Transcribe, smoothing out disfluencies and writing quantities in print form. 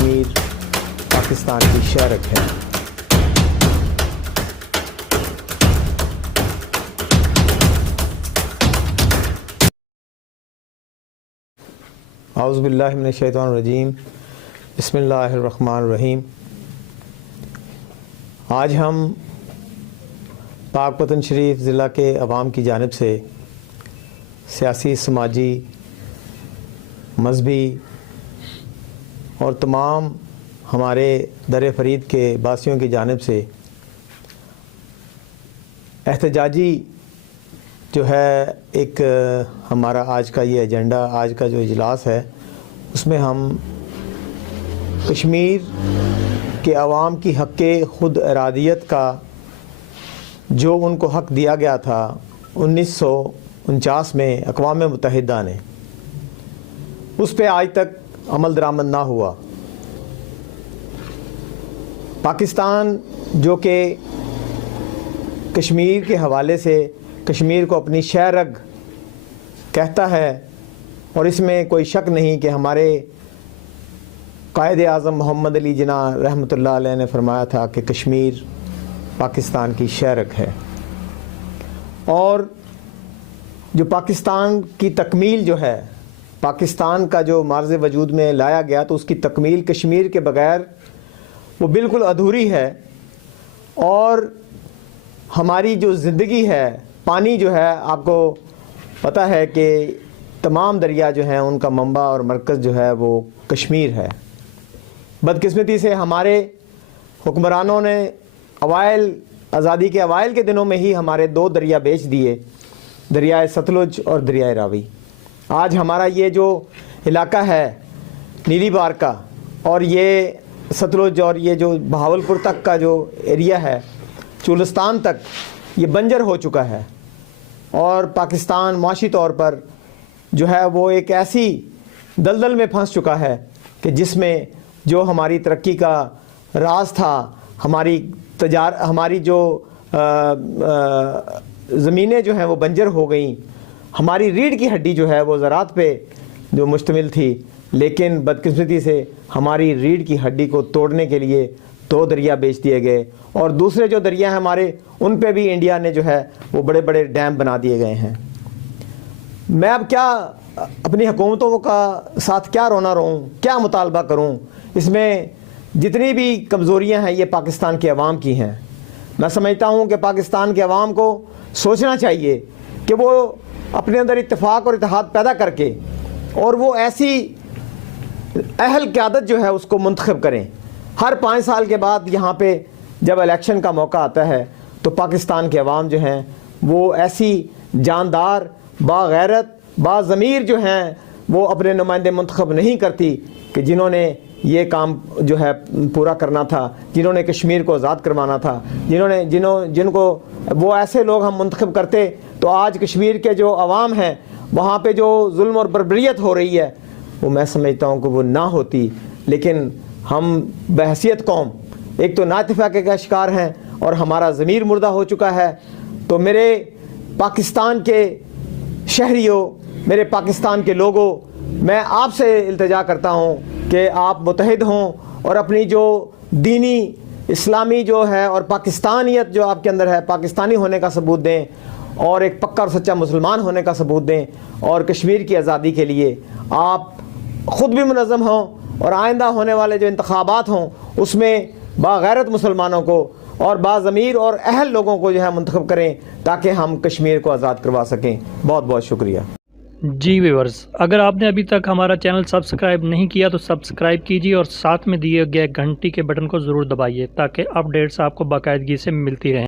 کشمیر پاکستان کی شہرک ہے۔ اعوذ باللہ من الشیطان الرجیم، بسم اللہ الرحمن الرحیم۔ آج ہم پاک پتن شریف ضلع کے عوام کی جانب سے سیاسی، سماجی، مذہبی اور تمام ہمارے در فرید کے باسیوں کی جانب سے احتجاجی جو ہے ایک ہمارا آج کا یہ ایجنڈا، آج کا جو اجلاس ہے، اس میں ہم کشمیر کے عوام کی حق خود ارادیت کا جو ان کو حق دیا گیا تھا 1949 میں اقوام متحدہ نے، اس پہ آج تک عمل درآمد نہ ہوا۔ پاکستان جو کہ کشمیر کے حوالے سے کشمیر کو اپنی شہرگ کہتا ہے، اور اس میں کوئی شک نہیں کہ ہمارے قائد اعظم محمد علی جناح رحمۃ اللہ علیہ نے فرمایا تھا کہ کشمیر پاکستان کی شہرگ ہے، اور جو پاکستان کی تکمیل جو ہے، پاکستان کا جو معرض وجود میں لایا گیا، تو اس کی تکمیل کشمیر کے بغیر وہ بالکل ادھوری ہے۔ اور ہماری جو زندگی ہے، پانی جو ہے، آپ کو پتہ ہے کہ تمام دریا جو ہیں ان کا منبع اور مرکز جو ہے وہ کشمیر ہے۔ بدقسمتی سے ہمارے حکمرانوں نے آزادی کے اوائل کے دنوں میں ہی ہمارے 2 دریا بیچ دیے، دریائے ستلج اور دریائے راوی۔ آج ہمارا یہ جو علاقہ ہے نیلی بار کا، اور یہ ستلج اور یہ جو بہاولپور تک کا جو ایریا ہے، چولستان تک، یہ بنجر ہو چکا ہے، اور پاکستان معاشی طور پر جو ہے وہ ایک ایسی دلدل میں پھنس چکا ہے کہ جس میں جو ہماری ترقی کا راز تھا، ہماری جو زمینیں جو ہیں وہ بنجر ہو گئیں، ہماری ریڑھ کی ہڈی جو ہے وہ زراعت پہ جو مشتمل تھی، لیکن بدقسمتی سے ہماری ریڑھ کی ہڈی کو توڑنے کے لیے 2 دریا بیچ دیے گئے، اور دوسرے جو دریا ہیں ہمارے، ان پہ بھی انڈیا نے جو ہے وہ بڑے بڑے ڈیم بنا دیے گئے ہیں۔ میں اب کیا اپنی حکومتوں کا ساتھ کیا رونا رہوں، کیا مطالبہ کروں؟ اس میں جتنی بھی کمزوریاں ہیں یہ پاکستان کے عوام کی ہیں۔ میں سمجھتا ہوں کہ پاکستان کے عوام کو سوچنا چاہیے کہ وہ اپنے اندر اتفاق اور اتحاد پیدا کر کے، اور وہ ایسی اہل قیادت جو ہے اس کو منتخب کریں۔ ہر 5 سال کے بعد یہاں پہ جب الیکشن کا موقع آتا ہے تو پاکستان کے عوام جو ہیں وہ ایسی جاندار، باغیرت، باضمیر جو ہیں وہ اپنے نمائندے منتخب نہیں کرتی کہ جنہوں نے یہ کام جو ہے پورا کرنا تھا، جنہوں نے کشمیر کو آزاد کروانا تھا، جن کو وہ ایسے لوگ ہم منتخب کرتے تو آج کشمیر کے جو عوام ہیں وہاں پہ جو ظلم اور بربریت ہو رہی ہے وہ میں سمجھتا ہوں کہ وہ نہ ہوتی۔ لیکن ہم بحیثیت قوم ایک تو نااتفاقی کا شکار ہیں، اور ہمارا ضمیر مردہ ہو چکا ہے۔ تو میرے پاکستان کے شہریوں، میرے پاکستان کے لوگوں، میں آپ سے التجا کرتا ہوں کہ آپ متحد ہوں اور اپنی جو دینی، اسلامی جو ہے اور پاکستانیت جو آپ کے اندر ہے، پاکستانی ہونے کا ثبوت دیں، اور ایک پکا اور سچا مسلمان ہونے کا ثبوت دیں، اور کشمیر کی آزادی کے لیے آپ خود بھی منظم ہوں، اور آئندہ ہونے والے جو انتخابات ہوں اس میں باغیرت مسلمانوں کو اور باضمیر اور اہل لوگوں کو جو ہے منتخب کریں تاکہ ہم کشمیر کو آزاد کروا سکیں۔ بہت بہت شکریہ۔ جی ویورز، اگر آپ نے ابھی تک ہمارا چینل سبسکرائب نہیں کیا تو سبسکرائب کیجیے، اور ساتھ میں دیے گئے گھنٹی کے بٹن کو ضرور دبائیے تاکہ اپڈیٹس آپ کو باقاعدگی سے ملتی رہیں۔